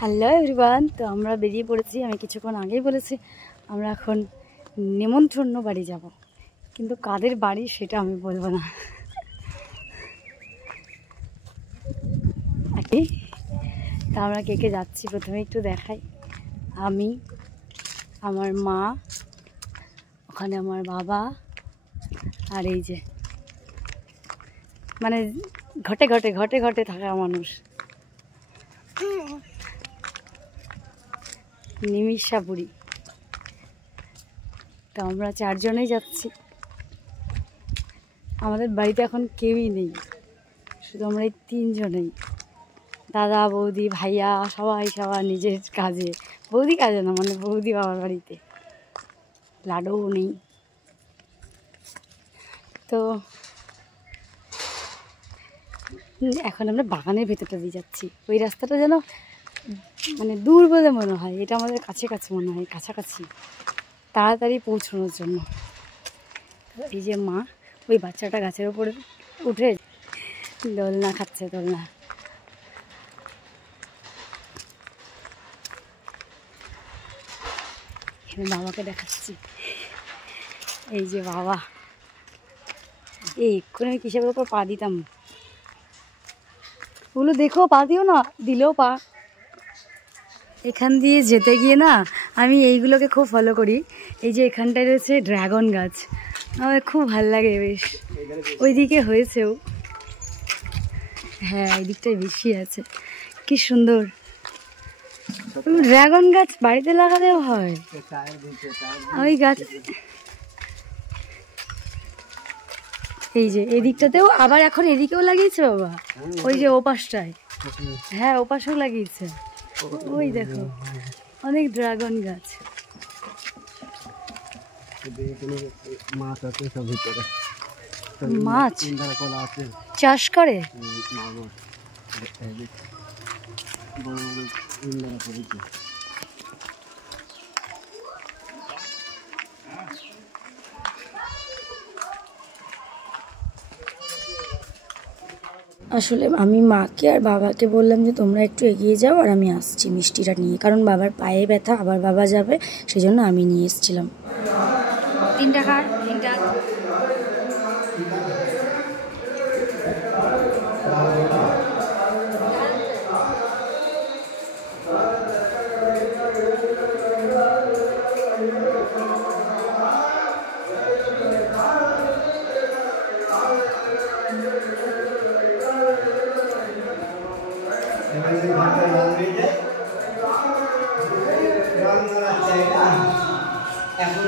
Hello everyone, তো আমরা বেরিয়ে পড়েছি। আমি কিছুক্ষণ আগেই বলেছি আমরা এখন নেমন্ত্রণ বাড়ি যাব, কিন্তু কাদের বাড়ি সেটা আমি বলবো না। তা আমরা কে কে যাচ্ছি প্রথমে একটু দেখাই। আমি, আমার মা, ওখানে আমার বাবা, আর এই যে মানে ঘটে ঘটে ঘটে ঘটে থাকা মানুষ নিমিষা বুড়ি। তো আমরা চারজনেই যাচ্ছি। আমাদের বাড়িতে এখন কেউই নেই, শুধু আমরা এই তিনজনেই, দাদা বৌদি ভাইয়া সবাই সবার নিজের কাজে। বৌদি কাজে না, মানে বৌদি বাবার বাড়িতে, লাডুও নেই। তো এখন আমরা বাগানের ভেতরটা দিয়ে যাচ্ছি। ওই রাস্তাটা যেন মানে দূর বলে মনে হয়, এটা আমাদের কাছে কাছে মনে হয়, কাছাকাছি তাড়াতাড়ি পৌঁছানোর জন্য। এই যে মা, ওই বাচ্চাটা গাছের উপরে উঠে দোলনা খাচ্ছে, দোলনা। এখানে বাবাকে দেখাচ্ছি, এই যে বাবা। এই এক্ষুনি আমি কিসের উপর পা দিতাম, ওগুলো দেখো, পা দিও না, দিলেও পা। এখান দিয়ে যেতে গিয়ে না আমি এইগুলোকে খুব ফলো করি। এই যে এখানটায় রয়েছে ড্রাগন গাছ, আমার খুব ভাল লাগে বেশ। ওইদিকে হয়েছেও, হ্যাঁ এই দিকটায় বেশি আছে। কি সুন্দর ড্রাগন গাছ, বাড়িতে লাগালেও হয়। ওই গাছ এই যে এদিকটাতেও, আবার এখন এদিকেও লাগিয়েছে বাবা, ওই যে ওপাশটায়। হ্যাঁ ওপাশেও লাগিয়েছে, ওই দেখো অনেক ড্রাগন গাছ। মাছ চাষ করে, আসলে আমি মাকে আর বাবাকে বললাম যে তোমরা একটু এগিয়ে যাও আর আমি আসছি মিষ্টিটা নিয়ে, কারণ বাবার পায়ে ব্যথা, আবার বাবা যাবে, সেই জন্য আমি নিয়ে এসেছিলাম। 3 টাকার 3টা। এখন